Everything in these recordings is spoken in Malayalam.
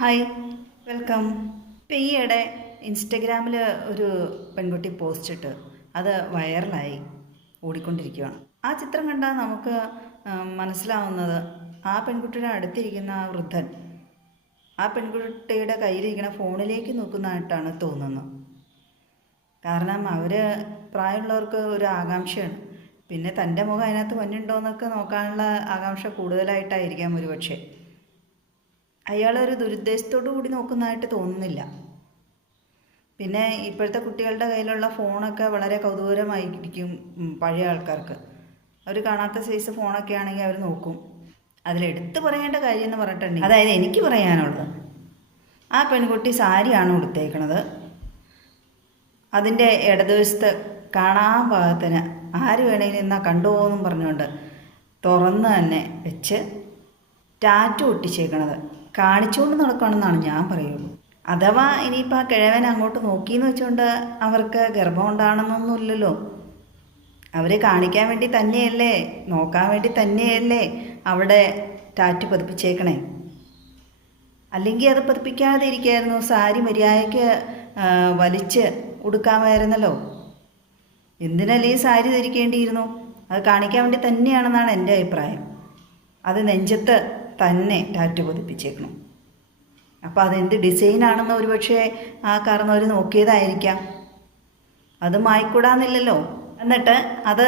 ഹായ് വെൽക്കം ഇപ്പം ഈയിടെ ഇൻസ്റ്റഗ്രാമിൽ ഒരു പെൺകുട്ടി പോസ്റ്റ് ഇട്ട് അത് വൈറലായി ഓടിക്കൊണ്ടിരിക്കുകയാണ് ആ ചിത്രം കണ്ടാൽ നമുക്ക് മനസ്സിലാവുന്നത് ആ പെൺകുട്ടിയുടെ അടുത്തിരിക്കുന്ന ആ വൃദ്ധൻ ആ പെൺകുട്ടിയുടെ കയ്യിലിരിക്കുന്ന ഫോണിലേക്ക് നോക്കുന്നതായിട്ടാണ് തോന്നുന്നത്. കാരണം അവർ പ്രായമുള്ളവർക്ക് ഒരു ആകാംക്ഷയാണ്. പിന്നെ തന്റെ മുഖം അതിനകത്ത് മഞ്ഞുണ്ടോ എന്നൊക്കെ നോക്കാനുള്ള ആകാംക്ഷ കൂടുതലായിട്ടായിരിക്കാം ഒരുപക്ഷെ. അയാൾ ഒരു ദുരുദ്ദേശത്തോടു കൂടി നോക്കുന്നതായിട്ട് തോന്നുന്നില്ല. പിന്നെ ഇപ്പോഴത്തെ കുട്ടികളുടെ കയ്യിലുള്ള ഫോണൊക്കെ വളരെ കൗതുകരമായിരിക്കും പഴയ ആൾക്കാർക്ക്. അവർ കാണാത്ത സൈസ് ഫോണൊക്കെ ആണെങ്കിൽ അവർ നോക്കും. അതിലെടുത്ത് പറയേണ്ട കാര്യം എന്ന് പറഞ്ഞിട്ടുണ്ടെങ്കിൽ അതായത് എനിക്ക് പറയാനുള്ളത് ആ പെൺകുട്ടി സാരിയാണ് ഉടുത്തേക്കണത്. അതിന്റെ ഇടതുവശത്ത് കാണാൻ പാകത്തിന് ആര് വേണേലും എന്നാ കണ്ടോ എന്നും പറഞ്ഞുകൊണ്ട് തുറന്ന് തന്നെ വെച്ച് ടാറ്റു ഒട്ടിച്ചേക്കണത്. കാണിച്ചുകൊണ്ട് നടക്കണമെന്നാണ് ഞാൻ പറയുള്ളൂ. അഥവാ ഇനിയിപ്പോൾ ആ കിഴവൻ അങ്ങോട്ട് നോക്കിയെന്ന് വെച്ചുകൊണ്ട് അവർക്ക് ഗർഭം ഉണ്ടാകണമെന്നൊന്നുമില്ലല്ലോ അവർ കാണിക്കാൻ വേണ്ടി തന്നെയല്ലേ നോക്കാൻ വേണ്ടി തന്നെയല്ലേ അവിടെ ടാറ്റു പതിപ്പിച്ചേക്കണേ. അല്ലെങ്കിൽ അത് പതിപ്പിക്കാതെ ഇരിക്കായിരുന്നു സാരി മര്യാദയ്ക്ക് വലിച്ച് ഉടുക്കാമായിരുന്നല്ലോ. എന്തിനല്ലേ സാരി ധരിക്കേണ്ടിയിരുന്നു? അത് കാണിക്കാൻ വേണ്ടി തന്നെയാണെന്നാണ് എന്റെ അഭിപ്രായം. അത് നെഞ്ചത്ത് തന്നെ ടാറ്റു പതിപ്പിച്ചേക്കണം. അപ്പോൾ അതെന്ത് ഡിസൈനാണെന്ന് ഒരുപക്ഷെ ആ കാരണവർ നോക്കിയതായിരിക്കാം. അത് മായിക്കൂടാന്നില്ലല്ലോ. എന്നിട്ട് അത്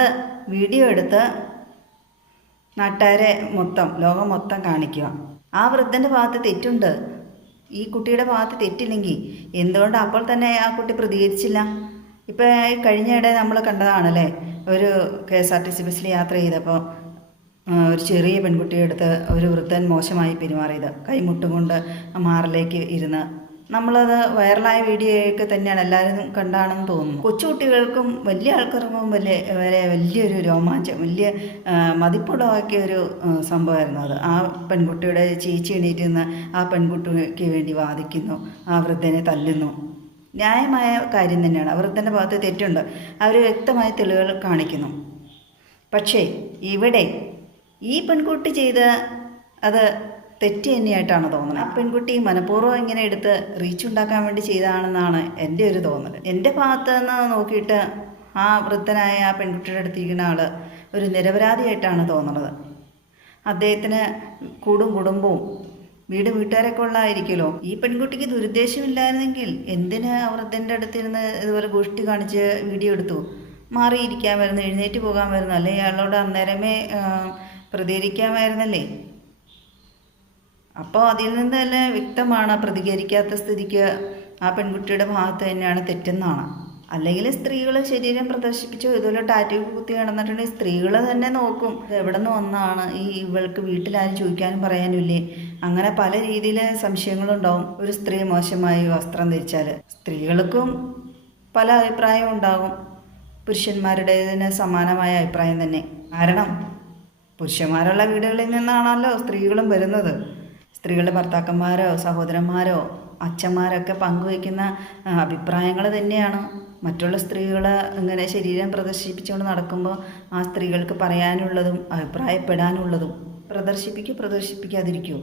വീഡിയോ എടുത്ത് നാട്ടുകാരെ മൊത്തം ലോകം മൊത്തം കാണിക്കുക. ആ വൃദ്ധന്റെ ഭാഗത്ത് തെറ്റുണ്ട്. ഈ കുട്ടിയുടെ ഭാഗത്ത് തെറ്റില്ലെങ്കിൽ എന്തുകൊണ്ട് അപ്പോൾ തന്നെ ആ കുട്ടി പ്രതികരിച്ചില്ല? ഇപ്പോൾ കഴിഞ്ഞയിടെ നമ്മൾ കണ്ടതാണല്ലേ? ഒരു K S R T C ബസ്സിൽ യാത്ര ചെയ്തപ്പോൾ ഒരു ചെറിയ പെൺകുട്ടിയുടെ അടുത്ത് ഒരു വൃദ്ധൻ മോശമായി പെരുമാറിയത്. കൈമുട്ടും കൊണ്ട് മാറിലേക്ക് ഇരുന്ന്. നമ്മളത് വൈറലായ വീഡിയോയൊക്കെ തന്നെയാണ് എല്ലാവരും കണ്ടാണെന്ന് തോന്നുന്നു. കൊച്ചുകുട്ടികൾക്കും വലിയ ആൾക്കാർക്കും വലിയ വരെ വലിയൊരു രോമാഞ്ചം വലിയ മതിപ്പുടമാക്കിയ ഒരു സംഭവമായിരുന്നു അത്. ആ പെൺകുട്ടിയുടെ ചേച്ചി എണീറ്റ് ആ പെൺകുട്ടിക്ക് വേണ്ടി വാദിക്കുന്നു ആ വൃദ്ധനെ തല്ലുന്നു. ന്യായമായ കാര്യം തന്നെയാണ്. വൃദ്ധന്റെ ഭാഗത്ത് തെറ്റുണ്ട്. അവർ വ്യക്തമായ തെളിവുകൾ കാണിക്കുന്നു. പക്ഷേ ഇവിടെ ഈ പെൺകുട്ടി ചെയ്ത അത് തെറ്റ് തന്നെയായിട്ടാണ് തോന്നുന്നത്. ആ പെൺകുട്ടി മനഃപൂർവം ഇങ്ങനെ എടുത്ത് റീച്ച് ഉണ്ടാക്കാൻ വേണ്ടി ചെയ്തതാണെന്നാണ് എന്റെ ഒരു തോന്നൽ എന്റെ ഭാഗത്ത് നിന്ന് നോക്കിയിട്ട് ആ വൃദ്ധനായ ആ പെൺകുട്ടിയുടെ അടുത്തിരിക്കുന്ന ആൾ ഒരു നിരപരാധിയായിട്ടാണ് തോന്നുന്നത് അദ്ദേഹത്തിന് കൂടും കുടുംബവും വീട് വീട്ടുകാരൊക്കെ ഉള്ളതായിരിക്കുമല്ലോ ഈ പെൺകുട്ടിക്ക് ദുരുദ്ദേശമില്ലായിരുന്നെങ്കിൽ എന്തിന് ആ വൃദ്ധന്റെ അടുത്തിരുന്ന് ഇതുപോലെ ഗോഷ്ടി കാണിച്ച് വീഡിയോ എടുത്തു? മാറിയിരിക്കാൻ വരുന്നു എഴുന്നേറ്റ് പോകാൻ വരുന്നു. അല്ലെങ്കിൽ അയാളോട് അന്നേരമേ പ്രതികരിക്കാമായിരുന്നല്ലേ? അപ്പോൾ അതിൽ നിന്ന് തന്നെ വ്യക്തമാണ് പ്രതികരിക്കാത്ത സ്ഥിതിക്ക് ആ പെൺകുട്ടിയുടെ ഭാഗത്ത് തന്നെയാണ് തെറ്റെന്നാണ്. അല്ലെങ്കിൽ സ്ത്രീകൾ ശരീരം പ്രദർശിപ്പിച്ചോ ഇതുപോലെ ടാറ്റൂ കുത്തി കിടന്നിട്ടുണ്ടെങ്കിൽ സ്ത്രീകൾ തന്നെ നോക്കും എവിടെ നിന്ന് വന്നാണ് ഈ ഇവൾക്ക് വീട്ടിലാരും ചോദിക്കാനും പറയാനുമില്ലേ അങ്ങനെ പല രീതിയിൽ സംശയങ്ങളുണ്ടാവും. ഒരു സ്ത്രീ മോശമായി വസ്ത്രം ധരിച്ചാൽ സ്ത്രീകൾക്കും പല അഭിപ്രായം ഉണ്ടാകും. പുരുഷന്മാരുടേതിന് സമാനമായ അഭിപ്രായം തന്നെ. കാരണം പുരുഷന്മാരുള്ള വീടുകളിൽ നിന്നാണല്ലോ സ്ത്രീകളും വരുന്നത്. സ്ത്രീകളുടെ ഭർത്താക്കന്മാരോ സഹോദരന്മാരോ അച്ഛന്മാരൊക്കെ പങ്കുവയ്ക്കുന്ന അഭിപ്രായങ്ങൾ തന്നെയാണ്. മറ്റുള്ള സ്ത്രീകൾ ഇങ്ങനെ ശരീരം പ്രദർശിപ്പിച്ചുകൊണ്ട് നടക്കുമ്പോൾ ആ സ്ത്രീകൾക്ക് പറയാനുള്ളതും അഭിപ്രായപ്പെടാനുള്ളതും പ്രദർശിപ്പിക്കൂ പ്രദർശിപ്പിക്കാതിരിക്കൂ.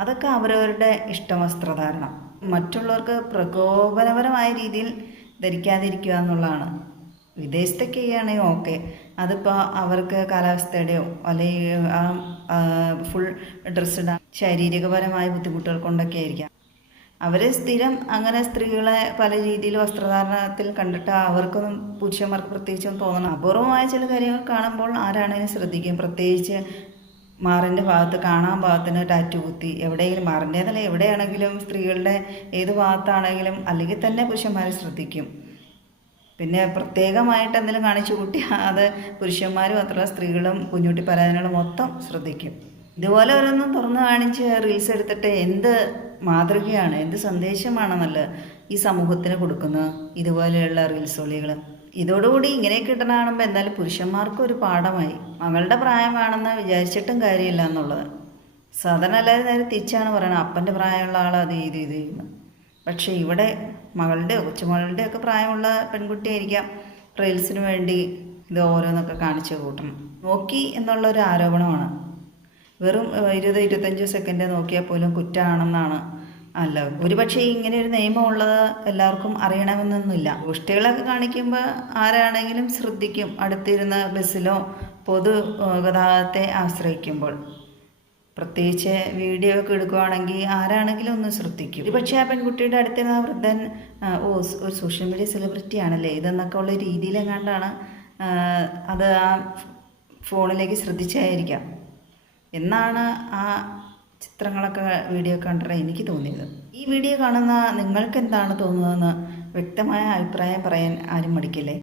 അതൊക്കെ അവരവരുടെ ഇഷ്ടവസ്ത്രധാരണം. മറ്റുള്ളവർക്ക് പ്രകോപനപരമായ രീതിയിൽ ധരിക്കാതിരിക്കുക എന്നുള്ളതാണ്. വിദേശത്തൊക്കെയാണെങ്കിൽ ഓക്കെ. അതിപ്പോൾ അവർക്ക് കാലാവസ്ഥയുടെയോ അല്ലെങ്കിൽ ആ ഫുൾ ഡ്രസ്സ് ശാരീരികപരമായ ബുദ്ധിമുട്ടുകൾ കൊണ്ടൊക്കെ ആയിരിക്കാം. അവർ സ്ഥിരം അങ്ങനെ സ്ത്രീകളെ പല രീതിയിൽ വസ്ത്രധാരണത്തിൽ കണ്ടിട്ട് അവർക്കൊന്നും പുരുഷന്മാർക്ക് പ്രത്യേകിച്ചൊന്നും തോന്നണം. അപൂർവമായ ചില കാര്യങ്ങൾ കാണുമ്പോൾ ആരാണെങ്കിലും ശ്രദ്ധിക്കും. പ്രത്യേകിച്ച് മാറിന്റെ ഭാഗത്ത് കാണാൻ ഭാഗത്തിന് ടാറ്റു കുത്തി എവിടെയെങ്കിലും മാറിന്റെതല്ല എവിടെയാണെങ്കിലും സ്ത്രീകളുടെ ഏത് ഭാഗത്താണെങ്കിലും അല്ലെങ്കിൽ തന്നെ പുരുഷന്മാർ ശ്രദ്ധിക്കും. പിന്നെ പ്രത്യേകമായിട്ട് എന്തെങ്കിലും കാണിച്ചു കൂട്ടി അത് പുരുഷന്മാർ മാത്രമല്ല സ്ത്രീകളും കുഞ്ഞുട്ടി പരാതികളും മൊത്തം ശ്രദ്ധിക്കും. ഇതുപോലെ ഓരോന്നും തുറന്നു കാണിച്ച് റീൽസ് എടുത്തിട്ട് എന്ത് മാതൃകയാണ് എന്ത് സന്ദേശമാണെന്നല്ല ഈ സമൂഹത്തിന് കൊടുക്കുന്ന ഇതുപോലെയുള്ള റീൽസ് ഒളികൾ ഇതോടുകൂടി ഇങ്ങനെ കിട്ടണ എന്തായാലും പുരുഷന്മാർക്കും ഒരു പാഠമായി. മകളുടെ പ്രായമാണെന്ന് വിചാരിച്ചിട്ടും കാര്യമില്ല എന്നുള്ളത്. സാധാരണ എല്ലാവരും നേരെ തിരിച്ചാണ് പറയുന്നത് അപ്പന്റെ പ്രായമുള്ള ആൾ അത് ചെയ്ത് ഇത് ചെയ്യുന്നു പക്ഷേ ഇവിടെ മകളുടെയോ കൊച്ചുമകളുടെയോ ഒക്കെ പ്രായമുള്ള പെൺകുട്ടിയായിരിക്കാം റീൽസിന് വേണ്ടി ഇത് ഓരോന്നൊക്കെ കാണിച്ചു കൂട്ടണം. നോക്കി എന്നുള്ള ഒരു ആരോപണമാണ്. വെറും ഇരുപത് ഇരുപത്തഞ്ച് സെക്കൻഡ് നോക്കിയാൽ പോലും കുറ്റമാണെന്നാണ് അല്ല ഒരുപക്ഷെ ഇങ്ങനെ ഒരു നിയമം ഉള്ളത് എല്ലാവർക്കും അറിയണമെന്നൊന്നുമില്ല. ഗുഷ്ടികളൊക്കെ കാണിക്കുമ്പോൾ ആരാണെങ്കിലും ശ്രദ്ധിക്കും അടുത്തിരുന്ന ബസ്സിലോ പൊതു ഗതാഗതത്തെ ആശ്രയിക്കുമ്പോൾ. പ്രത്യേകിച്ച് വീഡിയോ ഒക്കെ എടുക്കുവാണെങ്കിൽ ആരാണെങ്കിലും ഒന്ന് ശ്രദ്ധിക്കും. ഒരുപക്ഷെ ആ പെൺകുട്ടിയുടെ അടുത്തിരുന്ന ആ വൃദ്ധൻ ഓ ഒരു സോഷ്യൽ മീഡിയ സെലിബ്രിറ്റി ആണല്ലേ? ഇതെന്നൊക്കെ ഉള്ള രീതിയിലെങ്ങാണ്ടാണ് അത് ആ ഫോണിലേക്ക് ശ്രദ്ധിച്ചായിരിക്കാം. എന്നാണ് ആ ചിത്രങ്ങളൊക്കെ വീഡിയോ കണ്ടിട്ട് എനിക്ക് തോന്നിയത്. ഈ വീഡിയോ കാണുന്ന നിങ്ങൾക്ക് എന്താണ് തോന്നുന്നതെന്ന് വ്യക്തമായ അഭിപ്രായം പറയാൻ ആരും മടിക്കില്ലേ?